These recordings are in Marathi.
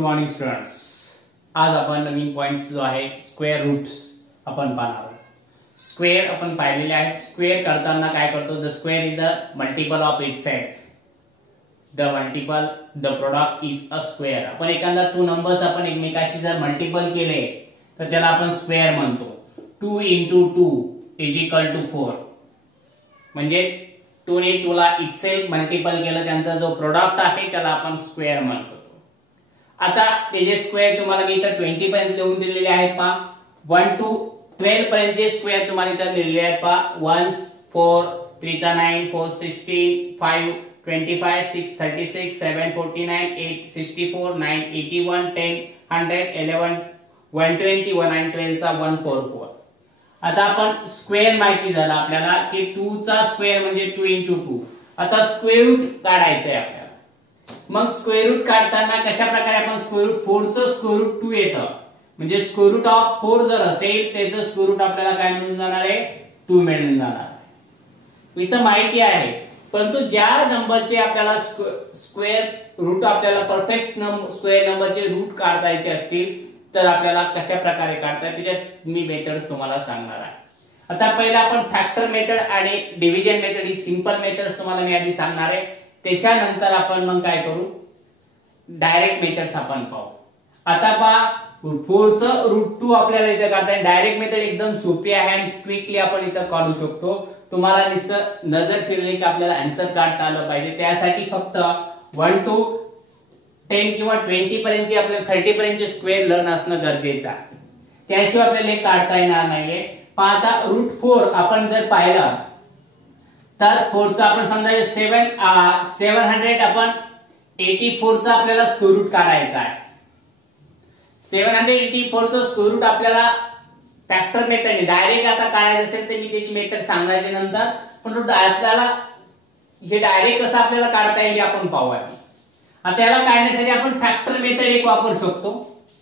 Morning students. आज आपण नवीन पॉइंट्स जो आहे स्क्वेअर रूट्स आपण पाहणार आहोत. स्क्वेअर आपण पाहिलेले आहेत. स्क्वेअर करताना काय करतो, the square is the multiple of itself. The product is a square. आपण एखादा टू नंबर्स आपण एकमेकाशी जर मल्टिपल केले तर त्याला आपण स्क्वेअर म्हणतो. 2 × 2 = 4. म्हणजे 2 ने 2 ला इटसेल्फ मल्टिपल केलं, त्यांचा जो प्रोडक्ट आहे त्याला आपण स्क्वेअर म्हणतो. आता त्याचे स्क्वेअर तुम्हाला मी इथं 20 पर्यंत लिहून दिलेले आहेत पहा. 1 to 12 पर्यंत जे स्क्वेअर तुम्हाला इथं लिहिलेले आहेत पहा. 1 4 3 9 4 16 5 25 6 36 7 49 8 64 9 81 10 100 11 120 1 आणि 12 चा 144. आता आपण स्क्वेअर माहिती झाला आपल्याला की 2 चा स्क्वेअर म्हणजे 2 × 2. आता स्क्वेअर रूट काढायचं आहे आपल्याला. मग स्क्वेअर रूट काढताना कशा प्रकारे आपण स्क्वेअर रूट 4 चं स्क्वेअर रूट 2 येतं. म्हणजे स्क्वेअर रूट ऑफ 4 जर असेल त्याचं स्क्वेअर रूट आपल्याला काय मिळून जाणार आहे, 2 मिळून जाणार आहे. इथं माहिती आहे, परंतु ज्या नंबरचे आपल्याला स्क्वेअर रूट आपल्याला परफेक्ट स्क्वेअर नंबरचे रूट काढायचे असतील तर आपल्याला कशा प्रकारे काढता त्याच्यात मी मेथड्स तुम्हाला सांगणार आहे. आता पहिला आपण फॅक्टर मेथड आणि डिव्हिजन मेथड ही सिंपल मेथड्स तुम्हाला मी आधी सांगणार आहे. त्याच्यानंतर आपण मग काय करू, डायरेक्ट मेथड्स आपण पाहू. आता पहा 4 चं रूट 2 आपल्याला इथे काढता येईल. डायरेक्ट मेथड एकदम सोपी आहे आणि क्विकली आपण इथं काढू शकतो. तुम्हाला नुसतं नजर फिरली की आपल्याला आन्सर काढता आलं पाहिजे. त्यासाठी फक्त 1 to 10 किंवा 20 पर्यंतचे आपल्याला 30 पर्यंतचे स्क्वेअर लर्न असणं गरजेचं आहे. त्याशिवाय आपल्याला काढता येणार नाहीये. पहा आता रूट 4 आपण जर पाहिलं तर 4 चा आपण समजा 700 आपण 84 चा आपल्याला स्क्वेअर रूट काढायचा आहे. 784 चा स्क्वेअर रूट आपल्याला फॅक्टर मेथडने डायरेक्ट आता काढायचं असेल तर मी त्याची मेथड सांगायची नंतर, पण आपल्याला हे डायरेक्ट कसं आपल्याला काढता येईल आपण पाहू आधी. आता याला काढण्यासाठी आपण फॅक्टर मेथड एक वापरू शकतो.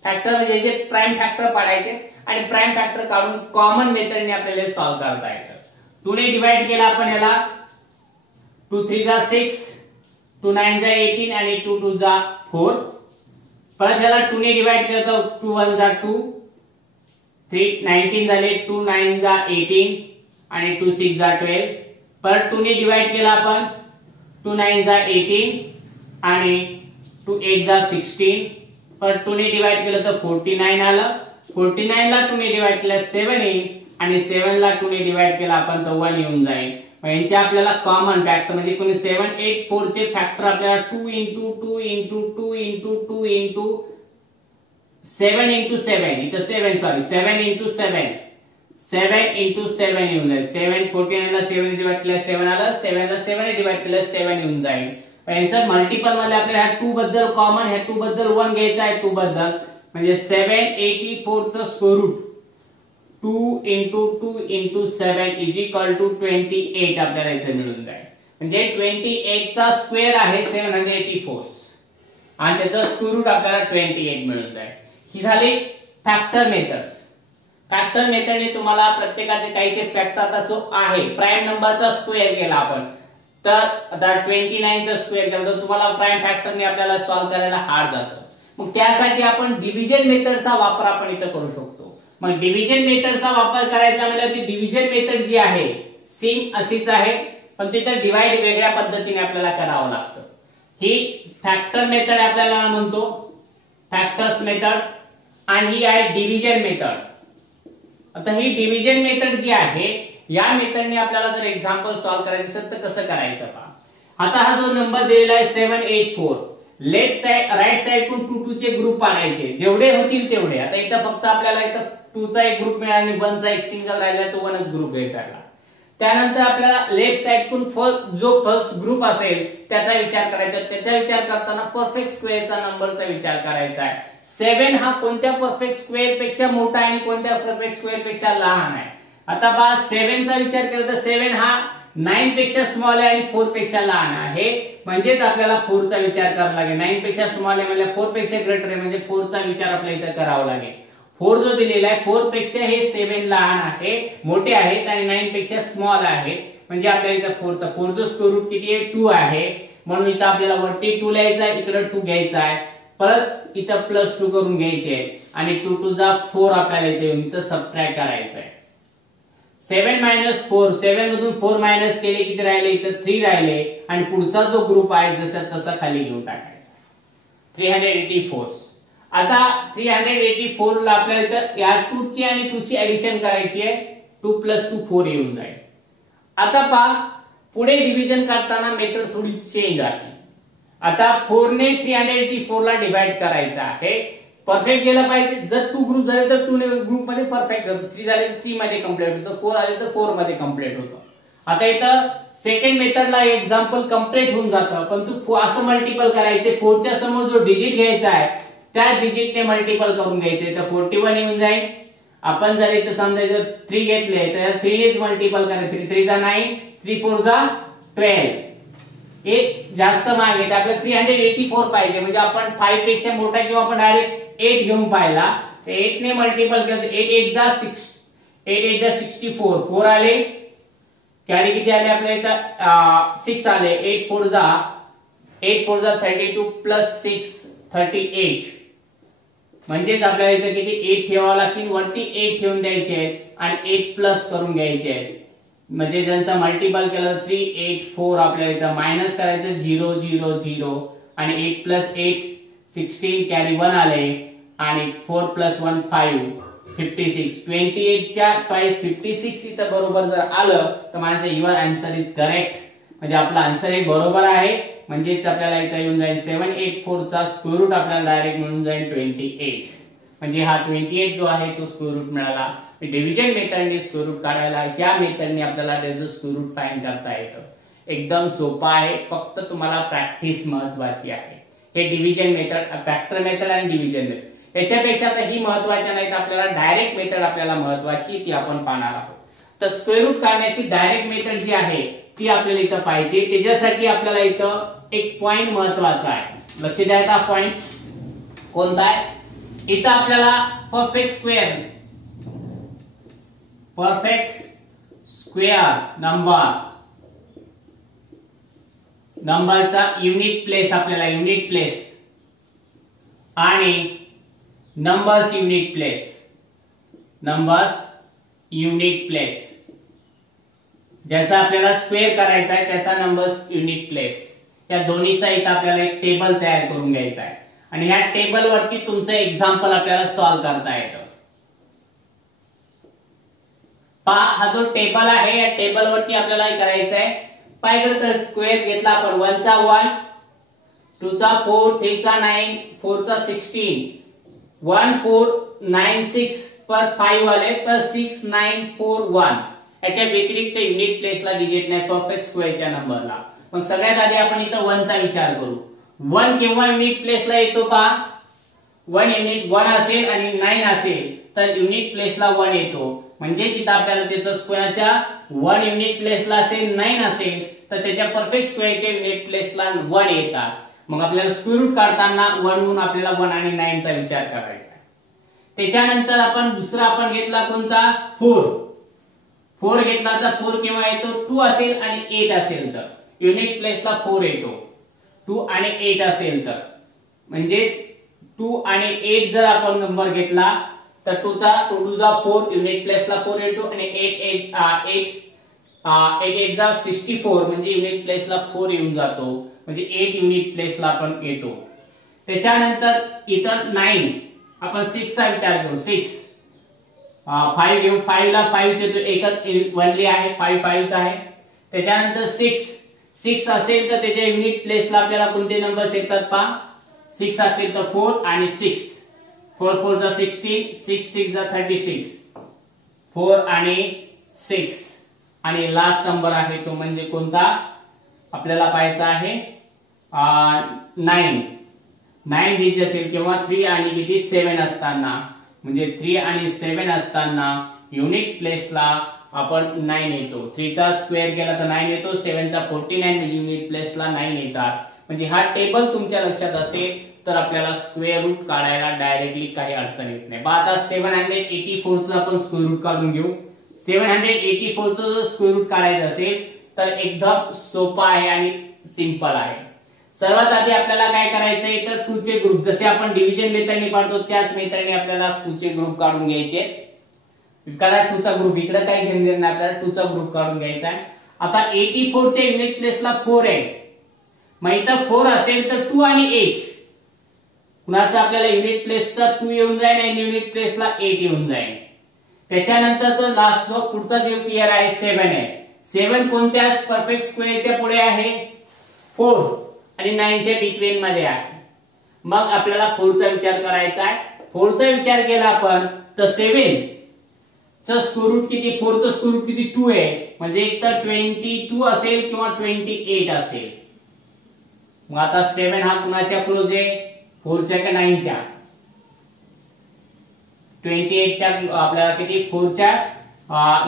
फॅक्टर म्हणजे जे प्राइम फॅक्टर पाडायचे आणि प्राइम फॅक्टर काढून कॉमन मेथडने आपल्याला सॉल्व्ह करता येतं. 2 ने डिवाइड केला आपण याला. 2 3 जा 6, 2 9 जा 18 आणि 2 2 जा 4. परत याला 2 ने डिवाइड केलं तर 2 1 जा 2, 3 19 झाले. 2 9 जा 18 आणि 2 6 जा 12. परत 2 ने डिवाइड केला आपण. 2 9 जा 18 आणि 2 8 जा 16. परत 2 ने डिवाइड केलं तर 49 आलं. 49 ला 2 ने डिवाइड केलं 7 येईल आणि 7 ला 2 ने डिवाइड केला आपण तर 1 येऊन जाईल. यांचे आपल्याला कॉमन फॅक्टर म्हणजे कोणी 7 8 4 चे फॅक्टर आपल्याला 2 × 2 × 2 × 2 × 7 × 7 इथं 7 सॉरी 7 × 7 येऊन जाईल. 7 49 ला 7 डिवाइड केलं 7 आलं. 7 ला 7 डिवाइड केलं 7 येऊन जाईल. यांचा मल्टिपल मध्ये आपल्याला ह्या 2 बद्दल कॉमन, ह्या 2 बद्दल 1 घ्यायचा आहे. 2 बद्दल म्हणजे 784 चं स्क्वेअर रूट 2 × 2 × 7 = 28 आपल्याला इथे मिळून जाईल. म्हणजे 28 चा स्क्वेअर आहे 784 आणि त्याचा स्क्वेअर रूट आपल्याला 28 मिळून जाईल. ही झाली फॅक्टर मेथड्स. फॅक्टर मेथडने तुम्हाला प्रत्येकाचे काहीचे फॅक्टर आता जो आहे प्राइम नंबरचा स्क्वेअर केला आपण तर आता 29 चा स्क्वेअर केला तर तुम्हाला प्राइम फॅक्टरने आपल्याला सॉल्व्ह करायला हार्ड जातं. मग त्यासाठी आपण डिव्हिजन मेथडचा वापर आपण इथं करू शकतो. मग डिव्हिजन मेथडचा वापर करायचा म्हणजे ती डिव्हिजन मेथड जी आहे सेम अशीच आहे, पण तिथं डिवाइड वेगळ्या पद्धतीने आपल्याला करावं लागतं. ही फॅक्टर मेथड आपल्याला म्हणतो फॅक्टर्स मेथड आणि ही आहे डिव्हिजन मेथड. आता ही डिव्हिजन मेथड जी आहे या मेथडने आपल्याला जर एक्झाम्पल सॉल्व्ह करायचं असेल तर कसं करायचं पहा. आता हा जो नंबर दिलेला आहे 784, लेफ्ट साइड राइट साइड कडून 2 2 चे ग्रुप पाडायचे जेवढे होतील तेवढे. आता इथं फक्त आपल्याला इथं 2 चा एक ग्रुप मिळाला आणि 1 चा एक सिंगल राहिला तो 1च ग्रुप भेटला. त्यानंतर आपल्याला लेफ्ट साइड कडून जो फर्स्ट ग्रुप असेल त्याचा विचार करायचा. त्याचा विचार करताना परफेक्ट स्क्वेअरचा नंबरचा विचार करायचा आहे. 7 हा कोणत्या परफेक्ट स्क्वेअर पेक्षा मोठा आणि कोणत्या परफेक्ट स्क्वेअर पेक्षा लहान आहे. आता पहा 7 चा विचार केला तर 7 हा 9 पेक्षा स्मॉल आहे आणि 4 पेक्षा लहान आहे. म्हणजेच आपल्याला 4 चा विचार करावा लागेल. 9 पेक्षा स्मॉल आहे म्हणजे 4 पेक्षा ग्रेटर आहे म्हणजे 4 चा विचार आपल्याला इथं करावा लागेल. 4 जो दिलेला आहे 4 पेक्षा हे 7 लहान आहे, मोठे आहेत आणि 9 पेक्षा स्मॉल आहेत. म्हणजे आपल्याला इथं 4 चा स्क्वेअर रूट किती आहे 2 आहे. म्हणून इथं आपल्याला वरती 2 लिहायचा आहे, इकडे 2 घ्यायचा आहे. परत इथं +2 करून घ्यायचे आणि 2 टू जा 4 आपल्याला इथे येऊन इथं सबट्रॅक्ट करायचं आहे. 7 - 4, 7 मधून 4 मायनस केले किती राहिले, इथं 3 राहिले आणि पुढचा जो ग्रुप आहे जसा तसा खाली घेऊन टाकायचा. 384. आता 384 ला आपल्याला इथं या 2 ची आणि 2 ची ऍडिशन करायची आहे. 2 + 2 4 येऊन जाईल. आता पहा पुढे डिव्हिजन करताना मेथड थोडी चेंज आहे. आता 4 ने 384 ला डिवाइड करायचं आहे. परफेक्ट गेला पाहिजे. जर 2 ग्रुप झाले तर 2 ने ग्रुप मध्ये परफेक्ट होतो, 3 झाले तर 3 मध्ये कंप्लीट होतो, 4 आले तर 4 मध्ये कंप्लीट होतो. आता इथं सेकंड मेथडला एक्झाम्पल कंप्लीट होऊन जातं, पण तू असं मल्टिपल करायचे. 4 च्या समोर जो डिजिट घ्यायचा आहे त्या डिजिटने मल्टिपल करून घ्यायचे, तर 41 येऊन जाईल. आपण जर इथं समजायचं 3 घेतले तर 3 नेच मल्टिपल करायचे. 3 3 जा 9, 3 4 जा 12. एक जास्त मागे आहे, आपल्याला 384 पाहिजे. म्हणजे आपण 5 पेक्षा मोठा किंवा आपण डायरेक्ट 8 घेऊन पाहिला, तर 8 ने मल्टिपल केलं तर 8 8 जा 6, 8 8 जा 64, 4 आले. कॅरी किती आले आपल्या इथं 6 आले. 8 4 जा 32 + 6 38. म्हणजेच आपल्याला इथं किती 8 ठेवावं लागतील, वरती 8 ठेवून द्यायचे आहेत आणि 8 प्लस करून घ्यायचे आहेत. म्हणजे ज्यांचा मल्टिपल केलं 384 आपल्याला इथं मायनस करायचं 0 0 0 आणि 8 + 8 16, कॅरी 1 आले आणि 4 + 1 5 56. 28 च्या ट्वाइस 56 इथं बरोबर जर आलं तर माझं युअर आन्सर इज करेक्ट. म्हणजे आपला आन्सर हे बरोबर आहे. म्हणजेच आपल्याला इथं येऊन जाईल 784 चा स्क्वेअर रूट आपल्याला डायरेक्ट मिळून जाईल 28. म्हणजे हा 28 जो आहे तो स्क्वेअर रूट मिळाला. डिव्हिजन मेथडने स्क्वेअर रूट काढायला या मेथडने आपल्याला त्याचं स्क्वेअर रूट फाइंड करता येतं. एकदम सोपा आहे, फक्त तुम्हाला प्रॅक्टिस महत्वाची आहे. हे डिव्हिजन मेथड, फॅक्टर मेथड आणि डिव्हिजन मेथड याच्यापेक्षा तर ही महत्वाच्या नाहीत. आपल्याला डायरेक्ट मेथड आपल्याला महत्वाची ती आपण पाहणार आहोत. तर स्क्वेअर रूट काढण्याची डायरेक्ट मेथड जी आहे ती आपल्याला इथं पाहिजे. त्याच्यासाठी आपल्याला इथं एक पॉइंट महत्वाचा आहे, लक्ष द्यायचा. पॉइंट कोणता आहे? इथं आपल्याला परफेक्ट स्क्वेअर नंबरचा युनिट प्लेस, आपल्याला युनिट प्लेस आणि नंबर्स युनिट प्लेस ज्याचा आपल्याला स्क्वेअर करायचा आहे त्याचा नंबर्स युनिट प्लेस, या दोन्हीचा इथं आपल्याला एक टेबल तयार करून घ्यायचा आहे आणि ह्या टेबल वरती तुमचं एक्झाम्पल आपल्याला सॉल्व्ह करता येतं. पहा हा जो टेबल आहे या टेबल वरती आपल्याला करायचं आहे. पाहिजे तर स्क्वेअर घेतला आपण 1 चा 1, 2 चा 4, 3 चा 9, 4 चा 16, 1 4 9 6 पर 5 आले तर 6 9 4 1. याच्या व्यतिरिक्त युनिट प्लेसला डिजिट नाही परफेक्ट स्क्वेअरच्या नंबरला. मग सगळ्यात आधी आपण इथं 1 चा विचार करू. 1 केव्हा युनिट प्लेसला येतो पहा, 1 असेल आणि 9 असेल तर युनिट प्लेसला 1 येतो. म्हणजे इथं आपल्याला त्याचं स्क्वेअरच्या 1 युनिट प्लेसला असेल, 9 असेल तर त्याच्या परफेक्ट स्क्वेअरच्या युनिट प्लेसला 1 येतात. मग आपल्याला स्क्वेअर रूट काढताना 1 म्हणून आपल्याला 1 आणि 9 चा विचार करायचा. त्याच्यानंतर आपण दुसरा आपण घेतला कोणता 4 घेतला तर 4 केव्हा येतो 2 असेल आणि 8 असेल तर युनिट प्लेसला 4 येतो. 2 आणि 8 असेल तर म्हणजेच 2 आणि 8 जर आपण नंबर घेतला तर 2 टू जा 4 युनिट प्लेसला 4 येतो आणि 8 8 जा 64 म्हणजे युनिट प्लेसला 4 येऊन जातो. म्हणजे 8 युनिट प्लेसला आपण येतो. त्याच्यानंतर इतर 9 आपण 6 चा विचार करू. 6 5 घेऊ. 5 ला 5 चे तो एकच वनली आहे, 5 5 चा आहे. त्याच्यानंतर 6 असेल तर त्याच्या युनिट प्लेसला आपल्याला कोणते नंबर्स येतात पहा. 6 असेल तर 4 आणि 6, 4 4 जा 16, 6 6 जा 36, 4 आणि 6 आणि लास्ट नंबर आहे तो म्हणजे कोणता आपल्याला पाहायचा आहे 9. 9 डिजिट असेल किंवा 3 आणि किती 7 असताना, म्हणजे 3 आणि 7 असताना युनिट प्लेसला आपण 9 येतो. 3 चा स्क्वेअर केला तर 9 येतो. 7 चा 49 म्हणजे युनिट प्लेसला 9 येतात. म्हणजे हा टेबल तुमच्या लक्षात असेल तर आपल्याला स्क्वेअर रूट काढायला डायरेक्टली काही अडचण येत नाही. आता 784 चा आपण स्क्वेअर रूट काढून घेऊ. 784 चा जर स्क्वेअर रूट काढायचं असेल तर एकदम सोपा आहे आणि सिंपल आहे. सर्वात आधी आपल्याला काय करायचंय तर 2 चे ग्रुप, जसे आपण डिव्हिजन मेथडने काढतो त्याच मेथडने आपल्याला 2 चे ग्रुप काढून घ्यायचे. इकडे 2 चा ग्रुप, इकडे काय घेऊन नाही, आपल्याला 2 चा ग्रुप काढून घ्यायचा आहे. आता 84 च्या युनिट प्लेसला 4 आहे, मग इथं 4 असेल तर 2 आणि 8 कुणाचा आपल्याला युनिट प्लेसचा 2 येऊन जाईल आणि युनिट प्लेसला 8 येऊन जाईल. त्याच्यानंतरचा लास्ट जो पुढचा जो पेअर आहे 7 आहे. 7 कोणत्या परफेक्ट स्क्वेअरच्या पुढे आहे? 4 आणि 9 च्या बिटवीन मध्ये आहे. मग आपल्याला 4 चा विचार करायचा आहे. 4 चा विचार केला आपण तर 7 चा स्क्वेअर रूट किती? 4 चा स्क्वेअर रूट किती? 2 आहे, म्हणजे एक तर 22 असेल किंवा 28 असेल. मग आता 7 हा कुणाच्या क्लोज आहे? 4 च्या का 9 च्या? 28 च्या आपल्याला किती? 4 च्या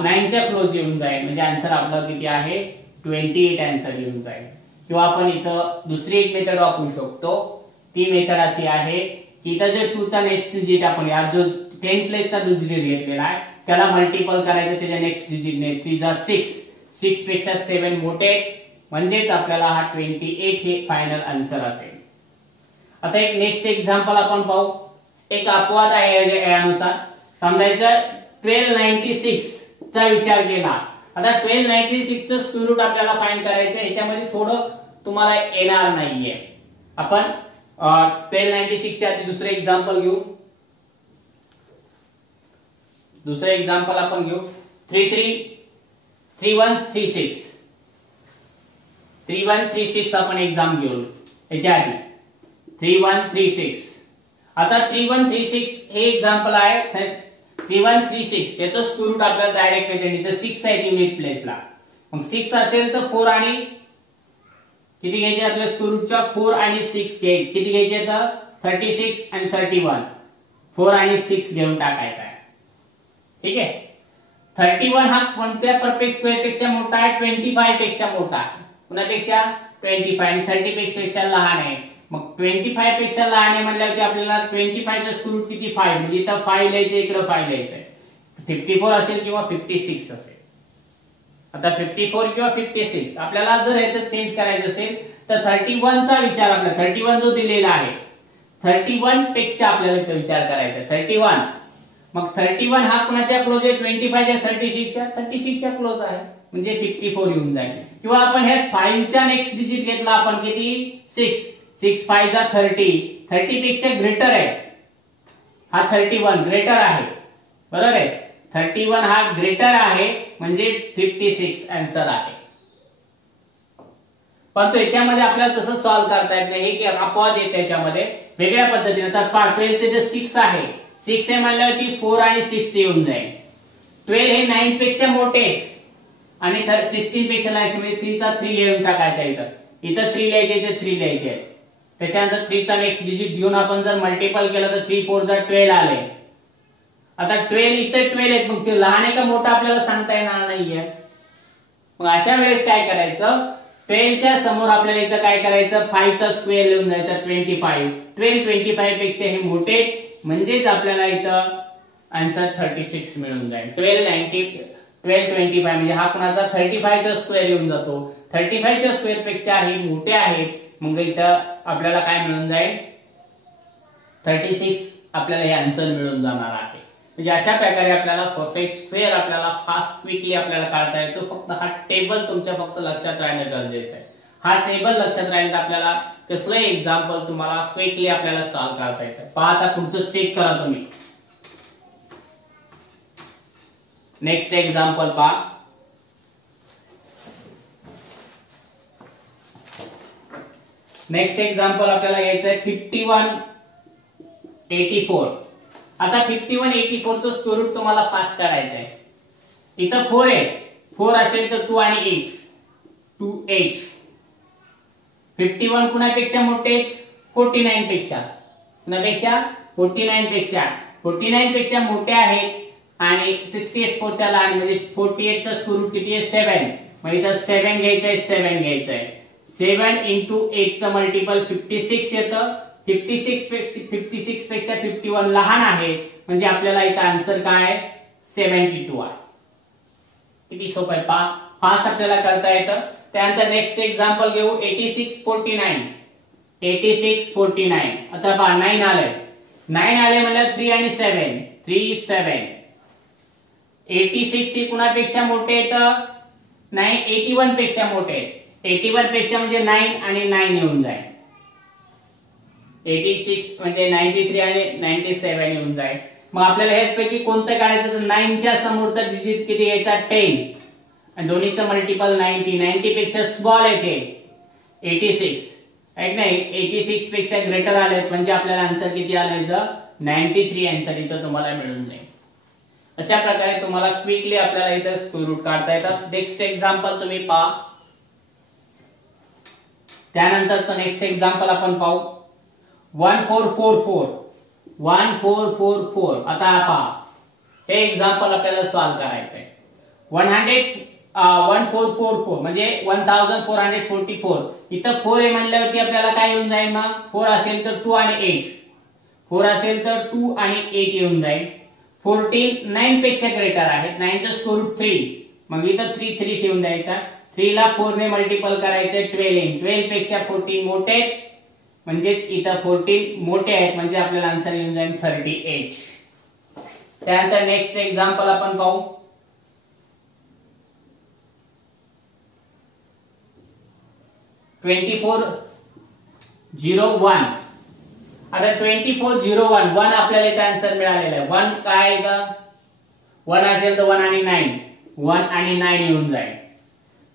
9 च्या क्लोज येऊन जाईल, म्हणजे आन्सर आपला किती आहे? 28 आन्सर येऊन जाईल. किंवा आपण इथं दुसरी एक मेथड वापरू शकतो. ती मेथड अशी आहे की इथं जे 2 चा नेक्स्ट डिजिट आपण या जो 10 प्लेसचा डिजिट घेतलेला आहे त्याला मल्टिपल करायचं, त्याच्या नेक्स्ट डिजिटने 3 जा 6 पेक्षा 7 मोठे, म्हणजेच आपल्याला हा 28 हे फायनल आन्सर असेल. आता एक नेक्स्ट एक्झाम्पल आपण पाहू. एक अपवाद आहे यानुसार. समजायचं 1296 चा विचार केला. आता 1296 चं स्क्वेअर रूट आपल्याला फाइंड करायचं. याच्यामध्ये थोडं तुम्हाला येणार नाहीये. आपण 1296 च्या आधी दुसरे एक्झाम्पल घेऊ. दुसरे एक्झाम्पल आपण घेऊ 3136 आपण एक्झाम घेऊ. याच्या आधी 3136. आता 3136 हे एक्झाम्पल आहे. 3136 याचं स्क्वेअर रूट आपल्याला डायरेक्ट माहिती आहे, 6 आहे युनिट प्लेसला. मग 6 असेल तर 4 आणि किती घ्यायचे आपल्या स्क्वेअर रूटच्या? 4 आणि 6 घ्यायचे. किती घ्यायचे तर 36 आणि 31. 4 आणि 6 घेऊन टाकायचा आहे. ठीक आहे. 31 हा कोणत्या परफेक्ट स्क्वेअर पेक्षा मोठा आहे? 25 पेक्षा मोठा आहे. कुणापेक्षा? 25. आणि 30 पेक्षा लहान आहे. मग 25 पेक्षा लहान आहे म्हणल्यावर आपल्याला 25 चा स्क्वेअर रूट किती? 5. म्हणजे इथं 5 लिहायचं, इकडे 5 लिहायचंय. 54 असेल किंवा 56 असेल. आता 54 किंवा 56 आपल्याला जर याचं चेंज करायचं असेल तर 31 चा विचार, आपला 31 जो दिलेला आहे 31 पेक्षा आपल्याला इथं विचार करायचा. 31 मग 31 हा कुणाच्या क्लोज आहे? 25 च्या 36 च्या क्लोज आहे, म्हणजे 54 येऊन जाईल. किंवा आपण ह्या 5 च्या नेक्स्ट डिजिट घेतला आपण किती? 6 5 जा 30 पेक्षा ग्रेटर आहे. हा 31 ग्रेटर आहे, बरोबर आहे. 31 हा ग्रेटर आहे म्हणजे 56 आन्सर आहे. पण तो याच्यामध्ये आपल्याला तसं सॉल्व्ह करता येत नाही की अपवाद येते त्याच्यामध्ये वेगळ्या पद्धतीने. आता 12 चे जे 6 आहे, 6 आहे म्हणल्यावरती 4 आणि 6 येऊन जाईल. 12 हे 9 पेक्षा मोठे आणि 16 पेक्षा लहान, म्हणजे 3 चा 3 येऊन टाकायचा. इथं 3 लिहायचे, इथे 3 लिहायचे. त्याच्यानंतर 3 चा नेक्स्ट डिजिट घेऊन आपण जर मल्टिपल केलं तर 3 4 जा 12 आले. आता 12 इथे 12 आहेत, मग ते लहान आहे का मोठा आपल्याला सांगता येणार नाहीये. मग अशा वेळेस काय करायचं? 12 च्या समोर आपल्याला इथं काय करायचं? 5 चा स्क्वेअर लिहून जायचा 25. 12 25 पेक्षा हे मोठे, म्हणजेच आपल्याला इथं आन्सर 36 मिळून जाईल. 12 25 म्हणजे हा कोणाचा? 35 चा स्क्वेअर येऊन जातो. 35 च्या स्क्वेअर पेक्षा हे मोठे आहेत, मग इथं आपल्याला काय मिळून जाईल? 36 आपल्याला हे आन्सर मिळून जाणार आहे. म्हणजे अशा प्रकारे आपल्याला परफेक्ट स्क्वेअर आपल्याला फास्ट क्विकली आपल्याला काढता येतो. फक्त हा टेबल तुमच्या फक्त लक्षात राहणं गरजेचं आहे. हा टेबल लक्षात राहिला तर आपल्याला कसलंही एक्झाम्पल तुम्हाला क्विकली आपल्याला सॉल्व्ह करता येतं. पहा आता पुढचं चेक करा तुम्ही. नेक्स्ट एक्झाम्पल पहा. नेक्स्ट एक्झाम्पल आपल्याला घ्यायचं आहे 5184. आता 5184 चं स्क्वेअर रूट तुम्हाला फास्ट काढायचं आहे. इथं 4 आहे, 4 असेल तर 2 आणि 8 28. 51 कुणापेक्षा मोठे? 49 पेक्षा. कुणापेक्षा? 49 पेक्षा. 49 पेक्षा मोठे आहेत आणि 64 च्या लहान, म्हणजे 48 चा स्क्वेअर रूट किती आहे? 7. मग इथं 7 घ्यायचंय, 7 घ्यायचंय. 7 into 8 चं मल्टिपल 56 येतं. 56 पेक्षा 51 लहान आहे, म्हणजे आपल्याला इथं आन्सर काय आहे? 72 आहे. किती सोपं आहे पहा. फास्ट आपल्याला करता येतं. त्यानंतर नेक्स्ट एक्झाम्पल घेऊ 8649. 86 49. आता पहा 9 आले, 9 आले म्हणजे 3 आणि 7 3 7. 86 ही कुणापेक्षा मोठे आहेत? 9 81 पेक्षा मोठे आहेत. 81 पेक्षा म्हणजे 9 आणि 9 येऊन जाईल. 86 म्हणजे 93 आणि 97 येऊन जाईल. मग आपल्याला हेच पैकी कोणतं काढायचं? तर 9 च्या समोरचा डिजिट किती घ्यायचा? 10 आणि दोन्हीचं मल्टिपल 90. 90 पेक्षा स्मॉल येते 86 आहे नाही. 86 पेक्षा ग्रेटर आले म्हणजे आपल्याला आन्सर किती आलायचं? 93 आन्सर इथं तुम्हाला मिळून जाईल. अशा प्रकारे तुम्हाला क्विकली आपल्याला इथं स्क्वेअर रूट काढता येतात. नेक्स्ट एक्झाम्पल तुम्ही पहा. त्यानंतरचं नेक्स्ट एक्झाम्पल आपण पाहू. 1444 1444. आता पहा हे एक्झाम्पल आपल्याला सॉल्व्ह करायचं आहे. 1444 म्हणजे 1444. इथं 4 आहे म्हणल्यावरती आपल्याला काय येऊन जाईल? मग 4 असेल तर 2 आणि 8. 4 असेल तर 2 आणि 8 येऊन जाईल. 14 9 पेक्षा ग्रेटर आहे. 9 चा स्क्वेअर रूट 3. मग इथं 3 ठेवून द्यायचा. 3 ला 4 ने मल्टिपल करायचे. 12 12 पेक्षा 14 मोठे आहेत म्हणजेच इथं 14 मोठे आहेत म्हणजे आपल्याला आन्सर येऊन जाईल 38. त्यानंतर नेक्स्ट एक्झाम्पल आपण पाहू. (2401) आता 2401 1 आपल्याला इथे आन्सर मिळालेला आहे. 1 काय इथं 1 असेल तर 1 आणि 9 1 आणि 9 येऊन जाईल.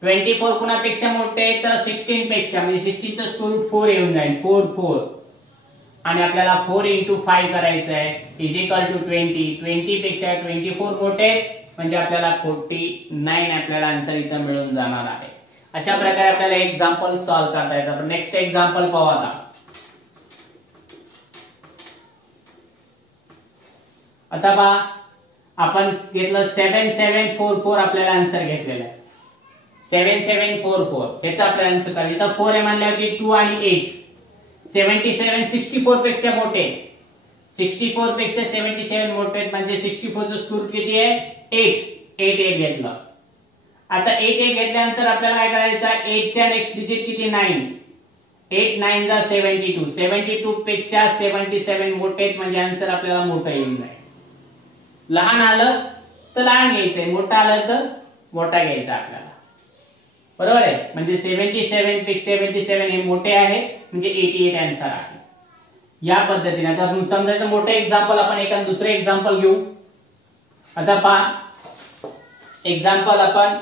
24 कुणापेक्षा मोठे आहे तर 16 पेक्षा म्हणजे 16 चा स्क्वेअर रूट 4 येऊन जाईल. 4 4 आणि आपल्याला 4 × 5 करायचं आहे इज इक्वल टू 20. 20 पेक्षा 24 मोठे म्हणजे आपल्याला 49 आपल्याला आन्सर इथं मिळून जाणार आहे. अशा प्रकारे आपल्याला एक्झाम्पल सॉल्व्ह करता येतात. आपण नेक्स्ट एक्झाम्पल पाहू. आता पहा आपण घेतलं 7744 आपल्याला आन्सर घेतलेला आहे. 7744 त्याचा आपल्याला आन्सर काढायचा. इथं 4 आहे म्हणल्यावरती 2 आणि 8. 77 64 पेक्षा मोठे. 64 पेक्षा 77 मोठे आहेत म्हणजे 64 चं स्क्वेअर रूट किती आहे? 8 घेतलं. आता 8 घेतल्यानंतर आपल्याला काय करायचं? 8 च्या नेक्स्ट डिजिट किती? 9. 8 9 जा 72. 72 पेक्षा 77 मोठे आहेत म्हणजे आन्सर आपल्याला मोठा येऊन जाईल. लहान आलं तर लहान घ्यायचंय, मोठा आलं तर मोठा घ्यायचा आपल्याला. बरोबर आहे. म्हणजे 77 पेक्षा 77 हे मोठे आहे म्हणजे 88 आन्सर आहे. या पद्धतीने आता समजायचं मोठे एक्झाम्पल आपण एका दुसरे एक्झाम्पल घेऊ. आता पहा एक्झाम्पल आपण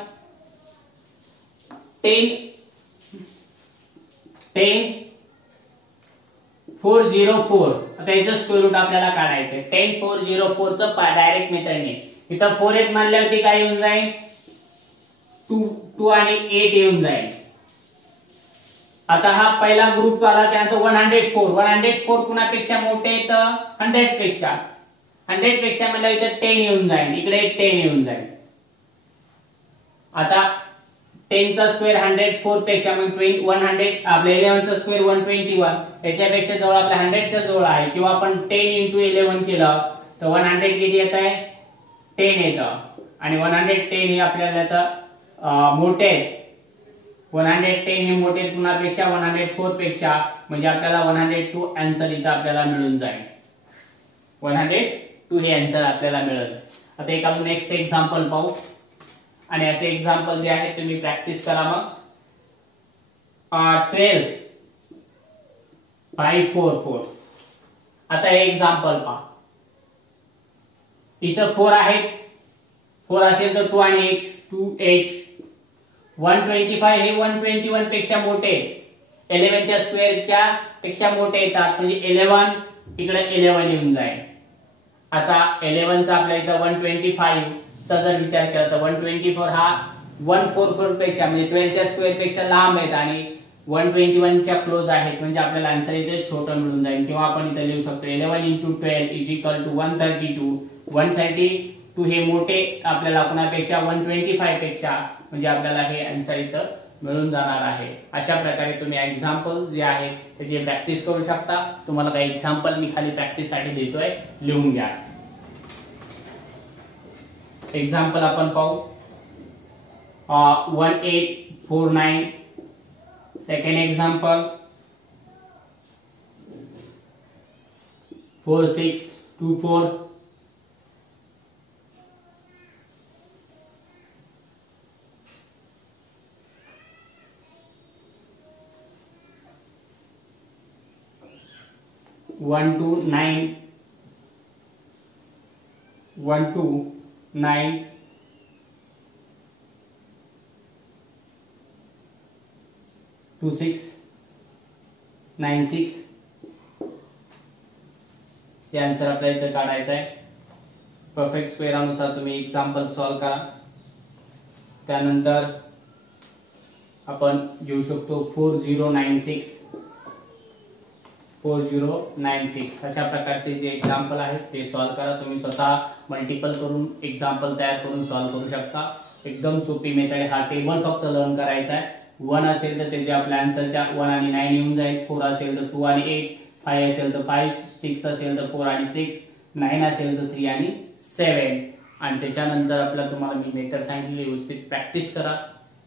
10404. आता याचं स्क्वेअर रूट आपल्याला काढायचं आहे. 10404 चं डायरेक्ट मेथडने. इथं 4 आहेत म्हणल्यावरती काय येऊन जाईल? 2 आणि 8 येऊन जाईल. आता हा पहिला ग्रुप आला. त्यानंतर 104 कुणापेक्षा मोठे आहेत? 100 पेक्षा. 100 पेक्षा मला इथं 10 येऊन जाईल. इकडे 10 येऊन जाईल. आता 10 चा स्क्वेअर 104 पेक्षा मग 100 आपल्या 11 चा स्क्वेअर 121. याच्यापेक्षा जवळ आपल्या 100 च्या जवळ आहे. किंवा आपण 10 × 11 केलं तर 100 किती येत आहे? 10 येतं. आणि 110 हे आपल्याला आता मोठे आहेत. 110 हे मोठे कुणापेक्षा? 104 पेक्षा. म्हणजे आपल्याला 102 आन्सर इथं आपल्याला मिळून जाईल. 102 हे आन्सर आपल्याला मिळेल. आता एक आपण नेक्स्ट एक्झाम्पल पाहू. आणि असे एक्झाम्पल जे आहेत तुम्ही प्रॅक्टिस करा. मग 12544. आता हे एक्झाम्पल पहा. इथं 4 आहेत. 4 असेल तर 2 आणि 8 2 8. 125 हे 121 पेक्षा मोठे आहेत. 11 च्या स्क्वेअरच्या पेक्षा मोठे येतात म्हणजे 11 इकडे 11 येऊन जाईल. आता 11 चा आपल्या इथं 125 चा जर विचार केला तर 124 हा 144 पेक्षा म्हणजे 12 च्या स्क्वेअर पेक्षा लांब आहेत आणि 121 च्या क्लोज आहेत म्हणजे आपल्याला आन्सर इथे छोटं मिळून जाईल. किंवा आपण इथे लिहू शकतो 11 × 12 इज इक्वल टू 132. 132 हे मोठे आपल्याला कुणापेक्षा? 125 पेक्षा. म्हणजे आपल्याला हे आन्सर इथं मिळून जाणार आहे. अशा प्रकारे तुम्ही एक्झाम्पल जे आहे त्याची प्रॅक्टिस करू शकता. तुम्हाला काही एक्झाम्पल मी खाली प्रॅक्टिस साठी देतोय, लिहून घ्या. एक्झाम्पल आपण पाहू. 1849. सेकंड एक्झाम्पल 4 6 2 4 1 2 9 1 2 9 2 6 9 6 हे आन्सर आपल्याला इथे काढायचं आहे. परफेक्ट स्क्वेअर अनुसार तुम्ही एक्झाम्पल सॉल्व करा. त्यानंतर आपण घेऊ शकतो 4096 4096 अशा प्रकारचे जे एक्झाम्पल आहेत ते सॉल्व करा. तुम्ही स्वतः मल्टिपल करून एक्झाम्पल तयार करून सॉल्व करू शकता. एकदम सोपी मेथड आहे. हा टेबल फक्त लर्न करायचा आहे. 1 असेल तर त्याच्या आपल्या आन्सरच्या 1 आणि 9 येऊन जाईल. 4 असेल तर 2 आणि 8, 5 असेल तर 5, 6 असेल तर 4 आणि 6, 9 असेल तर 3 आणि 7. आणि त्याच्यानंतर आपल्याला तुम्हाला मी मेथड सांगितली, व्यवस्थित प्रॅक्टिस करा.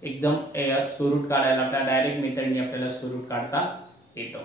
एकदम स्क्वेअर रूट काढायला आपल्याला डायरेक्ट मेथडने आपल्याला स्क्वेअर रूट काढता येतो.